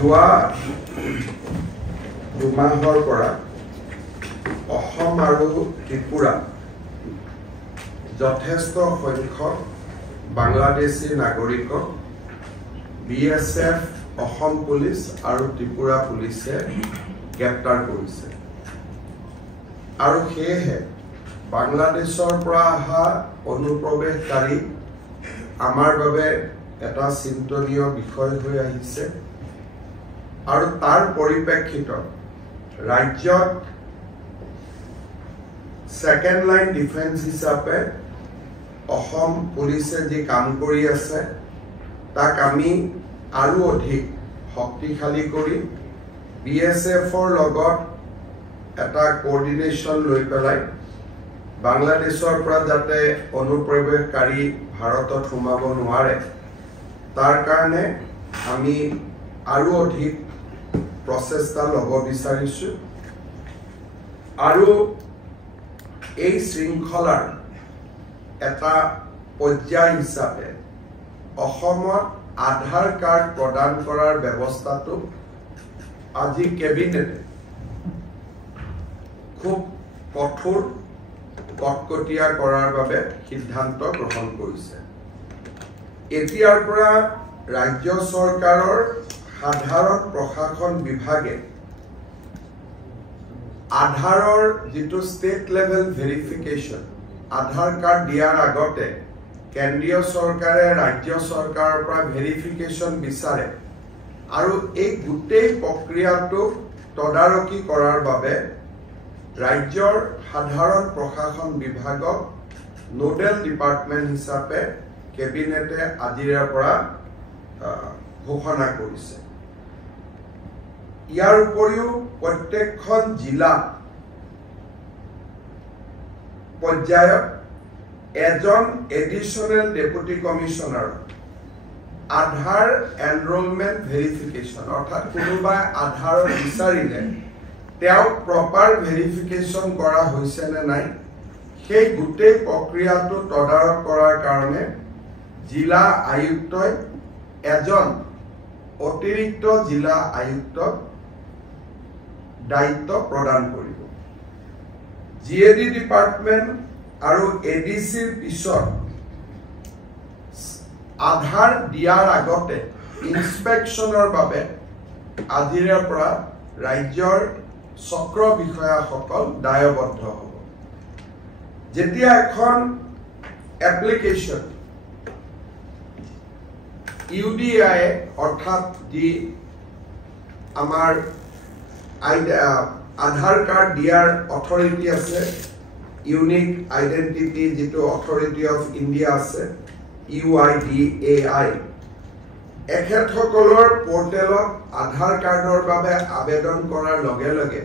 যোৱা দুমাহৰ পৰা অসম আৰু ত্ৰিপুৰা যথেষ্ট সংখ্যক বাংলাদেশী নাগৰিকক BSF অসম পুলিচ আৰু ত্ৰিপুৰা পুলিচে গ্ৰেপ্তাৰ কৰিছে আৰু সেয়েহে বাংলাদেশৰ পৰা অহা অনুপ্ৰৱেশকাৰী আমাৰ বাবে এটা চিন্তনীয় বিষয় হৈ আহিছে আৰু তাৰ পৰিপ্ৰেক্ষিতত ৰাজ্যত সেকেন্ড লাইন ডিফেন্স হিচাপে অসম পুলিচে যি কাম কৰি আছে তাক আমি আৰু অধিক শক্তিশালী কৰি BSFৰ লগত এটা কোঅৰ্ডিনেশ্যন লৈ পেলাই বাংলাদেশৰ পৰা যাতে অনুপ্ৰৱেশকাৰী ভাৰতত সোমাব নোৱাৰে তাৰ কাৰণে আমি আৰু অধিক প্ৰচেষ্টা ল'ব বিচাৰিছো আৰু এই শৃংখলাৰ এটা পৰ্যায় হিচাপে অসমত আধাৰ কাৰ্ড প্ৰদান কৰাৰ ব্যৱস্থাটো আজি কেবিনেটে খুব কঠোৰ কটকটীয়া কৰাৰ বাবে সিদ্ধান্ত গ্ৰহণ কৰিছে এতিয়াৰ পৰা ৰাজ্য চৰকাৰৰ সাধাৰণ প্ৰশাসন বিভাগে আধাৰৰ যেটো ষ্টেট লেভেল ভেৰিফিকেশ্যন আধাৰ কাৰ্ড দিয়াৰ আগতে কেন্দ্ৰীয় চৰকাৰে ৰাজ্য চৰকাৰৰ পৰা ভেৰিফিকেশ্যন বিচাৰে আৰু এই গোটেই প্ৰক্ৰিয়াটো তদাৰকি কৰাৰ বাবে ৰাজ্যৰ সাধাৰণ প্ৰশাসন বিভাগক নোডেল ডিপাৰ্টমেণ্ট হিচাপে কেবিনেটে আজিৰ পৰা ঘোষণা কৰিছে ইয়াৰ উপৰিও প্ৰত্যেকখন জিলা পৰ্যায়ত এজন এডিশনেল ডেপুটি কমিশনাৰ আধাৰ এনৰোলমেন্ট ভেৰিফিকেশ্যন অৰ্থাৎ কোনোবা আধাৰ বিচাৰিলে তেওঁ প্ৰপাৰ ভেৰিফিকেশ্যন কৰা হৈছে নে নাই সেই গোটেই প্ৰক্ৰিয়াটো তদাৰক কৰাৰ কাৰণে জিলা আয়ুক্তই এজন অতিৰিক্ত জিলা আয়ুক্তক দায়িত্ব প্ৰদান কৰিব GAD ডিপাৰ্টমেণ্ট আৰু ADCৰ পিছত আধাৰ দিয়াৰ আগতে ইনস্পেকশ্যনৰ বাবে আজিৰ পৰা ৰাজ্যৰ চক্ৰ বিষয়াসকল দায়বদ্ধ হ'ব যেতিয়া এখন এপ্লিকেশ্যন UDI অৰ্থাৎ দি আমাৰ আধাৰ কাৰ্ড দিয়াৰ অথৰিটি আছে ইউনিক আইডেন্টিটি যেটো অথৰিটি অফ ইণ্ডিয়া আছে UIDAI এখেতসকলৰ পোৰ্টেলত আধাৰ কাৰ্ডৰ বাবে আবেদন কৰাৰ লগে লগে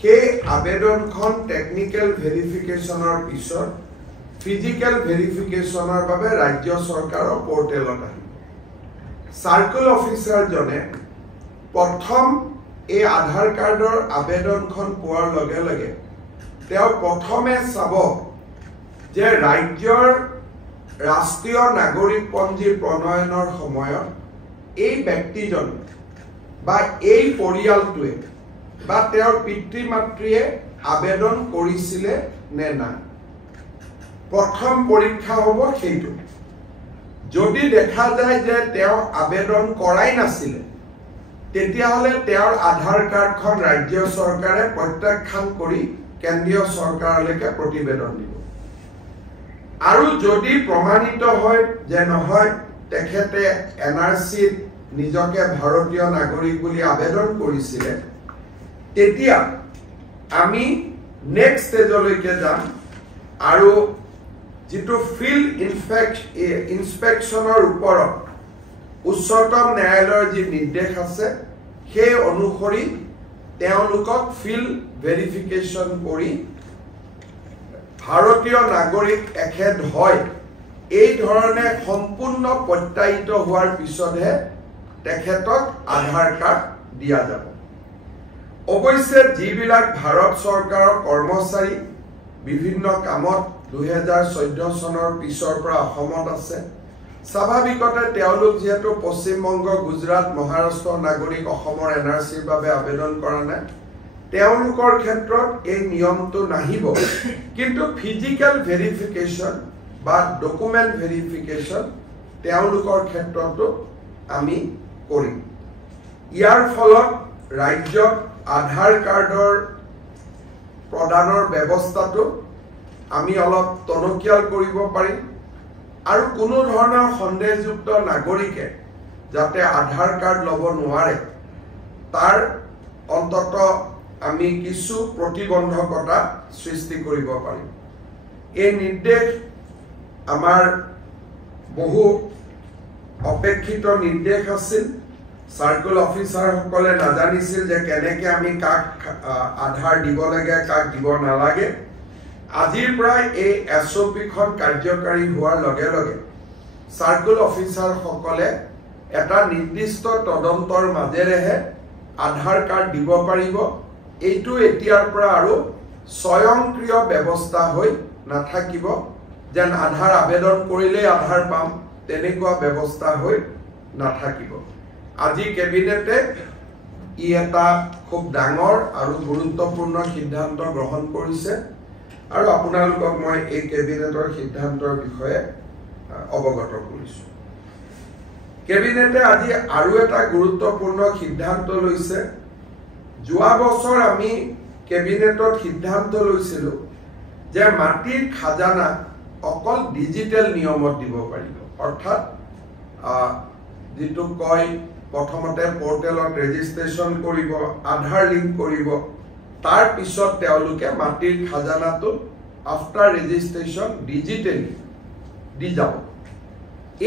সেই আবেদনখন টেকনিক্যাল ভেৰিফিকেশ্যনৰ পিছত ফিজিক্যাল ভেৰিফিকেশ্যনৰ বাবে ৰাজ্য চৰকাৰৰ পোৰ্টেলত আহিব সাৰ্কেল অফিচাৰ জনে প্ৰথম এই আধাৰ কাৰ্ডৰ আবেদনখন পোৱাৰ লগে লগে তেওঁ প্ৰথমে চাব যে ৰাজ্যৰ ৰাষ্ট্ৰীয় নাগৰিকপঞ্জী প্ৰণয়নৰ সময়ত এই ব্যক্তিজন বা এই পৰিয়ালটোৱে বা তেওঁৰ পিতৃ মাতৃয়ে আবেদন কৰিছিলে নে নাই প্ৰথম পৰীক্ষা হ'ব সেইটো যদি দেখা যায় যে তেওঁ আবেদন কৰাই নাছিলে তেতিয়াহলে তেওঁৰ আধাৰ কাৰ্ডখন ৰাজ্য চৰকাৰে প্ৰত্যাখ্যান কৰি কেন্দ্ৰীয় চৰকাৰলৈকে প্ৰতিবেদন দিব আৰু যদি প্ৰমাণিত হয় যে নহয় তেখেতে NRC নিজকে ভাৰতীয় নাগৰিক বুলি আবেদন কৰিছিলে তেতিয়া আমি নেক্সট ষ্টেজলৈকে যাম আৰু যেটো ফিল্ড ইনস্পেকশ্যনৰ ওপৰত উচ্চতম ন্যায়ালয়ৰ যি নিৰ্দেশ আছে সেই অনুসৰি তেওঁলোকক ফিল্ড ভেৰিফিকেশ্যন কৰি ভাৰতীয় নাগৰিক এখেত হয় এই ধৰণে সম্পূৰ্ণ প্ৰত্যায়িত হোৱাৰ পিছতহে তেখেতক আধাৰ কাৰ্ড দিয়া যাব অৱশ্যে যিবিলাক ভাৰত চৰকাৰৰ কৰ্মচাৰী বিভিন্ন কামত 2014 চনৰ পিছৰ পৰা অসমত আছে স্বাভাৱিকতে তেওঁলোক যেহেতু পশ্চিমবংগ গুজৰাট মহাৰাষ্ট্ৰৰ নাগৰিক অসমৰ এনআৰচিৰ বাবে আবেদন কৰা নাই তেওঁলোকৰ ক্ষেত্ৰত এই নিয়মটো নাহিব কিন্তু ফিজিক্যাল ভেৰিফিকেশ্যন বা ডকুমেন্ট ভেৰিফিকেশ্যন তেওঁলোকৰ ক্ষেত্ৰতো আমি কৰিম ইয়াৰ ফলত ৰাজ্যত আধাৰ কাৰ্ডৰ প্ৰদানৰ ব্যৱস্থাটো আমি অলপ টনকিয়াল কৰিব পাৰিম আৰু কোনো ধৰণৰ সন্দেহযুক্ত নাগৰিকে যাতে আধাৰ কাৰ্ড ল'ব নোৱাৰে তাৰ অন্তত আমি কিছু প্ৰতিবন্ধকতা সৃষ্টি কৰিব পাৰিম এই নিৰ্দেশ আমাৰ বহু অপেক্ষিত নিৰ্দেশ আছিল সাৰ্কেল অফিচাৰসকলে নাজানিছিল যে কেনেকৈ আমি কাক আধাৰ দিব লাগে কাক দিব নালাগে আজিৰ প্ৰায় এই এছঅপিখন কাৰ্যকাৰী হোৱাৰ লগে লগে সাৰ্কেল অফিচাৰসকলে এটা নিৰ্দিষ্ট তদন্তৰ মাজেৰেহে আধাৰ কাৰ্ড দিব পাৰিব এইটো এতিয়াৰ পৰা আৰু স্বয়ংক্ৰিয় ব্যৱস্থা হৈ নাথাকিব যেন আধাৰ আবেদন কৰিলে আধাৰ পাম তেনেকুৱা ব্যৱস্থা হৈ নাথাকিব আজি কেবিনেটে ই এটা খুব ডাঙৰ আৰু গুৰুত্বপূৰ্ণ সিদ্ধান্ত গ্ৰহণ কৰিছে আৰু আপোনালোকক মই এই কেবিনেটৰ সিদ্ধান্তৰ বিষয়ে অৱগত কৰিছো কেবিনেটে আজি আৰু এটা গুৰুত্বপূৰ্ণ সিদ্ধান্ত লৈছে যোৱা বছৰ আমি কেবিনেটত সিদ্ধান্ত লৈছিলো যে মাটিৰ খাজানা অকল ডিজিটেল নিয়মত দিব পাৰিব অৰ্থাৎ যেটো কয় প্ৰথমতে পোৰ্টেলত ৰেজিষ্ট্ৰেচন কৰিব আধাৰ লিংক কৰিব তাৰ পিছত তেওঁলোকে মাটিৰ খাজানাটো আফটাৰ ৰেজিষ্ট্ৰেচন ডিজিটেলি দি যাব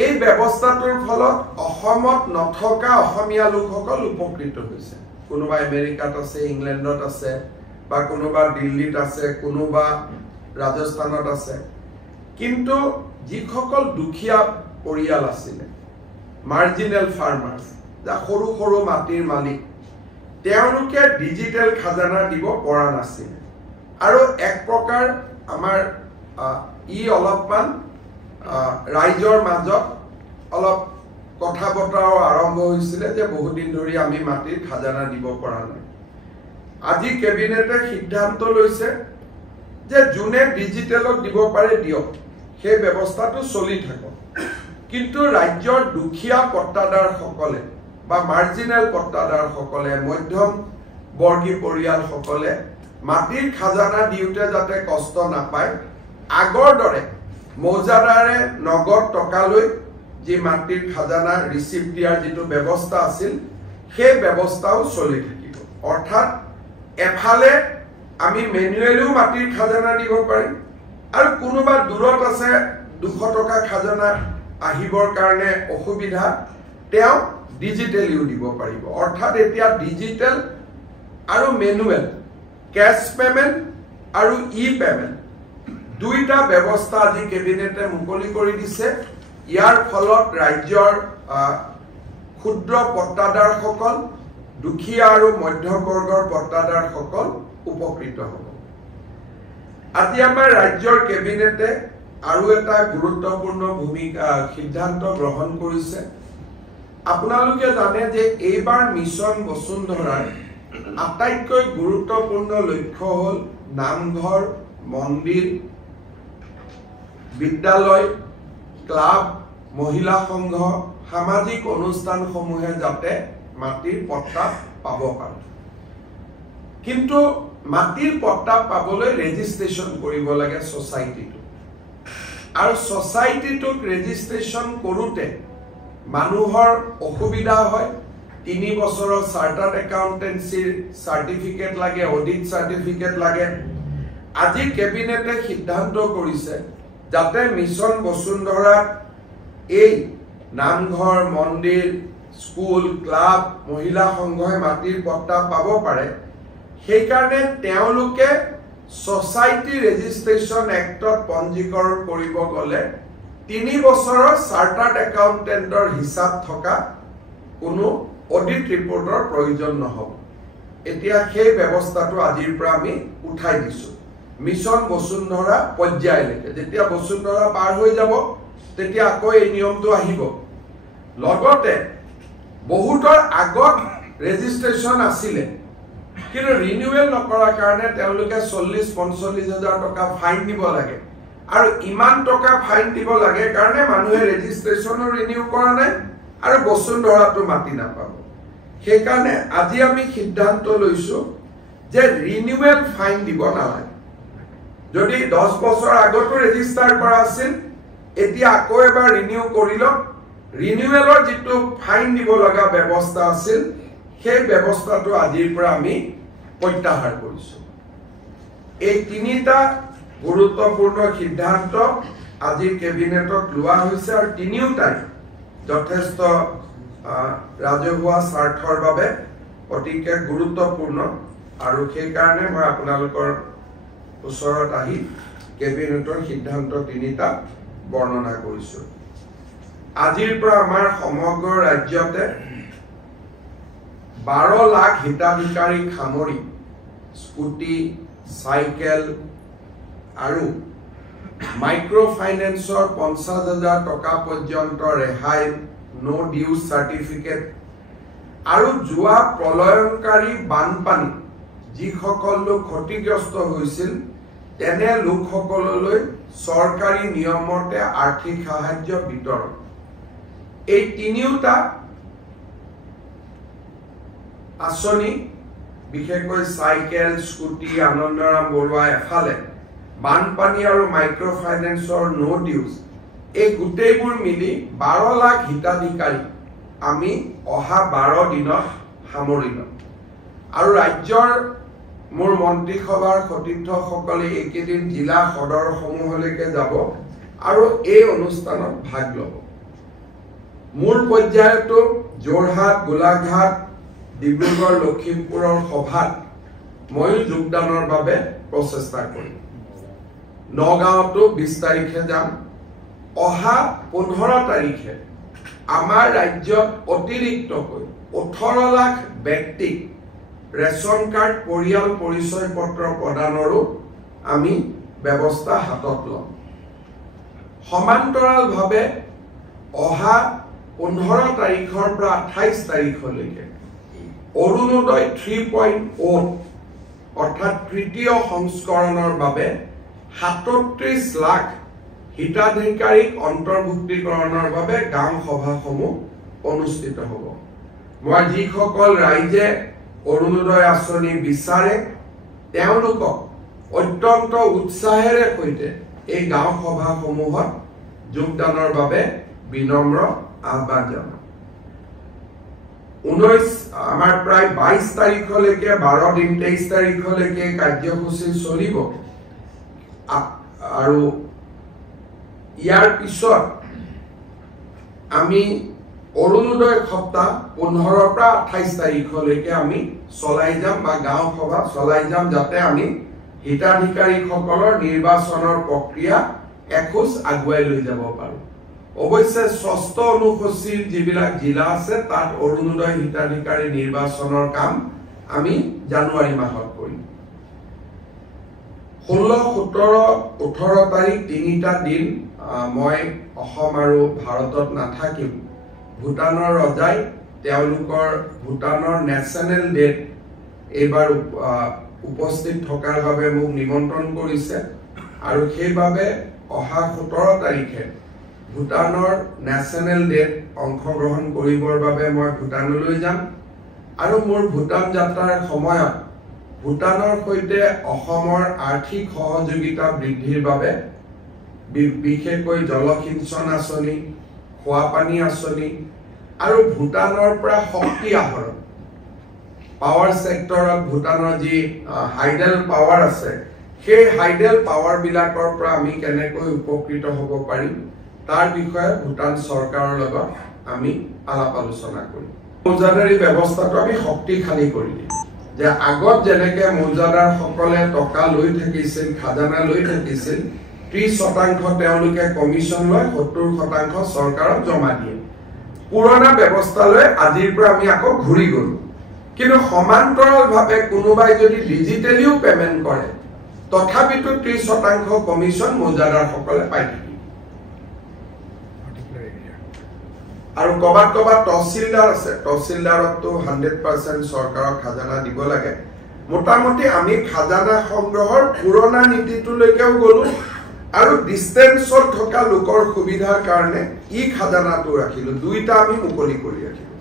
এই ব্যৱস্থাটোৰ ফলত অসমত নথকা অসমীয়া লোকসকল উপকৃত হৈছে কোনোবা আমেৰিকাত আছে ইংলেণ্ডত আছে বা কোনোবা দিল্লীত আছে কোনোবা ৰাজস্থানত আছে কিন্তু যিসকল দুখীয়া পৰিয়াল আছিল মাৰ্জিনেল ফাৰ্মাৰ্স যা সৰু সৰু মাটিৰ মালিক তেওঁলোকে ডিজিটেল খাজানা দিব পৰা নাছিল আৰু এক প্ৰকাৰ আমাৰ ই অলপমান ৰাইজৰ মাজত অলপ কথা বতৰাও আৰম্ভ হৈছিল যে বহুত দিন ধৰি আমি মাটিৰ খাজানা দিব পৰা নাই আজি কেবিনেটে সিদ্ধান্ত লৈছে যে জুনে ডিজিটেলত দিব পাৰে দিয়ক সেই ব্যৱস্থাটো চলি থাকক কিন্তু ৰাজ্যৰ দুখীয়া পট্টাদাৰসকলে বা মাৰ্জিনেল পট্টাদাৰসকলে মধ্যম বৰ্গী পৰিয়ালসকলে মাটিৰ খাজানা দিওঁতে যাতে কষ্ট নাপায় আগৰ দৰে মৌজাদাৰে নগদ টকালৈ যি মাটিৰ খাজানা ৰিচিপ্ট দিয়াৰ যিটো ব্যৱস্থা আছিল সেই ব্যৱস্থাও চলি থাকিব অৰ্থাৎ এফালে আমি মেনুৱেলিও মাটিৰ খাজানা দিব পাৰিম আৰু কোনোবা দূৰত আছে 200 টকা খাজানা আহিবৰ কাৰণে অসুবিধা তেওঁ ডিজিটেলিও দিব পাৰিব অৰ্থাৎ এতিয়া ডিজিটেল আৰু মেনুৱেল কেশ পেমেন্ট আৰু ই পেমেন্ট দুইটা ব্যৱস্থা আজি কেবিনেটে মুকলি কৰি দিছে ইয়াৰ ফলত ৰাজ্যৰ ক্ষুদ্ৰ পট্টাদাৰসকল দুখীয়া আৰু মধ্যবৰ্গৰ পট্টাদাৰসকল উপকৃত হ'ব আজি আমাৰ ৰাজ্যৰ কেবিনেটে আৰু এটা গুৰুত্বপূৰ্ণ ভূমিকা সিদ্ধান্ত গ্ৰহণ কৰিছে আপোনালোকে জানে যে এইবাৰ মিছন বসুন্ধৰাৰ আটাইতকৈ গুৰুত্বপূৰ্ণ লক্ষ্য হ'ল নামঘৰ মন্দিৰ বিদ্যালয় ক্লাব মহিলা সংঘ সামাজিক অনুষ্ঠানসমূহে যাতে মাটিৰ পট্টা পাব পাৰে কিন্তু মাটিৰ পট্টা পাবলৈ ৰেজিষ্ট্ৰেচন কৰিব লাগে সোসাইটিটো আৰু সোসাইটিটোক ৰেজিষ্ট্ৰেচন কৰোতে মানুহৰ অসুবিধা হয় 3 বছৰৰ চাৰ্টাৰ্ড একাউন্টেন্সিৰ সাৰ্টিফিকেট লাগে অডিট সাৰ্টিফিকেট লাগে আজি কেবিনেটে সিদ্ধান্ত কৰিছে যাতে মিছন বসুন্ধৰা এই নামঘৰ মন্দিৰ স্কুল ক্লাব মহিলা সংঘই মাটিৰ পট্টা পাব পাৰে সেই কাৰণে তেওঁলোকে সোসাইটি ৰেজিষ্ট্ৰেচন এক্টত পঞ্জীকৰণ কৰিব গলে 3 বছৰৰ চাৰ্টাৰ্ড একাউন্টেন্টৰ হিচাপ থকা কোনো অডিট ৰিপৰ্টৰ প্ৰয়োজন নহব এতিয়া সেই ব্যৱস্থাটো আজিৰ পৰা আমি উঠাই দিছো মিছন বসুন্ধৰা পৰ্যায়লৈকে যেতিয়া বসুন্ধৰা পাৰ হৈ যাব তেতিয়া আকৌ এই নিয়মটো আহিব লগতে বহুতৰ আগত ৰেজিষ্ট্ৰেচন আছিলে কিন্তু ৰিনিউৱেল নকৰাৰ কাৰণে তেওঁলোকে 40-45,000 টকা ফাইন দিব লাগে আৰু ইমান টকা ফাইন দিব লাগে কাৰণে মানুহে ৰেজিষ্ট্ৰেচনো ৰিনিউ কৰা নাই আৰু বসুন্ধৰাটো মাটি নাপাব সেইকাৰণে আজি আমি সিদ্ধান্ত লৈছো যে ৰিনিউৱেল ফাইন দিব নালাগে যদি 10 বছৰ আগতো ৰেজিষ্টাৰ কৰা আছিল এতিয়া আকৌ এবাৰ ৰিনিউ কৰিল ৰিনিউৱেলৰ যেটো ফাইন দিব লগা ব্যৱস্থা আছিল সেই ব্যৱস্থাটো আজিৰ পৰা আমি প্ৰত্যাহাৰ কৰিছো এই তিনিটা গুৰুত্বপূৰ্ণ সিদ্ধান্ত আজি কেবিনেটত লোৱা হৈছে আৰু তিনিওটাই যথেষ্ট ৰাজহুৱা স্বাৰ্থৰ বাবে অতিকে গুৰুত্বপূৰ্ণ আৰু সেই কাৰণে মই আপোনালোকৰ ওচৰত আহি কেবিনেটৰ সিদ্ধান্ত তিনিটা বৰ্ণনা কৰিছো আজিৰ পৰা আমাৰ সমগ্ৰ ৰাজ্যতে 12 লাখ হিতাধিকাৰী সামৰি স্কুটি সাইকেল আৰু মাইক্ৰো ফাইনেন্সৰ 50,000 টকা পৰ্যন্ত ৰেহাই নো ডিউ সাৰ্টিফিকেট আৰু যোৱা প্ৰলয়নকাৰী বানপানী যিসকল লোক ক্ষতিগ্ৰস্ত হৈছিল তেনে লোকসকললৈ চৰকাৰী নিয়মতে আৰ্থিক সাহায্য বিতৰণ এই তিনিওটা আঁচনি বিশেষকৈ সাইকেল স্কুটি আনন্দৰাম বৰুৱা এফালে বানপানী আৰু মাইক্ৰো ফাইনেন্সৰ নো ডিউজ এই গোটেইবোৰ মিলি 12 লাখ হিতাধিকাৰী আমি অহা 12 দিনত সামৰিলো আৰু ৰাজ্যৰ মোৰ মন্ত্ৰীসভাৰ সতীৰ্থসকলে এইকেইদিন জিলা সদৰসমূহলৈকে যাব আৰু এই অনুষ্ঠানত ভাগ ল'ব মূল পৰ্যায়তো যোৰহাট গোলাঘাট ডিব্ৰুগড় লখিমপুৰৰ সভাত মই যোগদানৰ বাবে প্ৰচেষ্টা কৰিম নগাঁৱতো 20 তাৰিখে যাম অহা 15 তাৰিখে আমাৰ ৰাজ্যত অতিৰিক্তকৈ 18 লাখ ব্যক্তিক ৰেশন কাৰ্ড পৰিয়াল পৰিচয় পত্ৰ প্ৰদানৰো আমি ব্যৱস্থা হাতত ল'ম সমান্তৰালভাৱে অহা 15 তাৰিখৰ পৰা 28 তাৰিখলৈকে অৰুণোদয় 3.0 অৰ্থাৎ তৃতীয় সংস্কৰণৰ বাবে 37 লাখ হিতাধিকাৰীক অন্তৰ্ভুক্তিকৰণৰ বাবে গাঁও সভাসমূহ অনুষ্ঠিত হ'ব মই যিসকল ৰাইজে অৰুণোদয় আঁচনি বিচাৰে তেওঁলোকক অত্যন্ত উৎসাহেৰে সৈতে এই গাঁও সভাসমূহত যোগদানৰ বাবে বিনম্ৰ আহ্বান জনাওঁ 19 আমাৰ প্ৰায় 22 তাৰিখলৈকে 12 দিন 23 তাৰিখলৈকে কাৰ্যসূচী চলিব আৰু ইয়াৰ পিছত আমি অৰুণোদয় সপ্তাহ 15 পৰা 28 তাৰিখলৈকে আমি চলাই যাম বা গাঁও সভা চলাই যাম যাতে আমি হিতাধিকাৰীসকলৰ নিৰ্বাচনৰ প্ৰক্ৰিয়া এখোজ আগুৱাই লৈ যাব পাৰো অৱশ্যে ষষ্ঠ অনুসূচীৰ যিবিলাক জিলা আছে তাত অৰুণোদয় হিতাধিকাৰী নিৰ্বাচনৰ কাম আমি জানুৱাৰী মাহত কৰিম 16, 17, 18 তাৰিখ তিনিটা দিন মই অসম আৰু ভাৰতত নাথাকিম ভূটানৰ ৰজাই তেওঁলোকৰ ভূটানৰ নেশ্যনেল ডেট এইবাৰ উপস্থিত থকাৰ বাবে মোক নিমন্ত্ৰণ কৰিছে আৰু সেইবাবে অহা 17 তাৰিখে ভূটানৰ নেশ্যনেল ডেট অংশগ্ৰহণ কৰিবৰ বাবে মই ভূটানলৈ যাম আৰু মোৰ ভূটান যাত্ৰাৰ সময়ত ভূটানৰ সৈতে অসমৰ আৰ্থিক সহযোগিতা বৃদ্ধিৰ বাবে বিশেষকৈ জলসিঞ্চন আঁচনি খোৱা পানী আঁচনি আৰু ভূটানৰ পৰা শক্তি আহৰণ পাৱাৰ সেক্টৰত ভূটানৰ যি হাইডেল পাৱাৰ আছে সেই হাইডেল পাৱাৰ বিলাকৰ পৰা আমি কেনেকৈ উপকৃত হ'ব পাৰিম তাৰ বিষয়ে ভূটান চৰকাৰৰ লগত আমি আলাপ আলোচনা কৰিম মৌজাদাৰী ব্যৱস্থাটো আমি শক্তিশালী কৰি দিম যে আগত যেনেকৈ মৌজাদাৰ সকলে টকা লৈ থাকিছিল খাজানা লৈ থাকিছিল 30% তেওঁলোকে কমিশন লয় 70% চৰকাৰক জমা দিয়ে পুৰণা ব্যৱস্থালৈ আজিৰ পৰা আমি আকৌ ঘূৰি গলো কিন্তু সমান্তৰালভাৱে কোনোবাই যদি ডিজিটেলিও পেমেন্ট কৰে তথাপিতো 30% কমিশন মৌজাদাৰ সকলে পাই থাকিব আৰু কবাত তহচিলদাৰ আছে তহচিলদাৰতো 100% চৰকাৰৰ খাজানা দিব লাগে মোটামুটি আমি খাজানা সংগ্ৰহৰ পুৰণা নীতিটোলৈকেও গলো আৰু ডিস্টেন্সত থকা লোকৰ সুবিধাৰ কাৰণে ই খাজানাটো ৰাখিলো দুইটা আমি মুকলি কৰি ৰাখিলো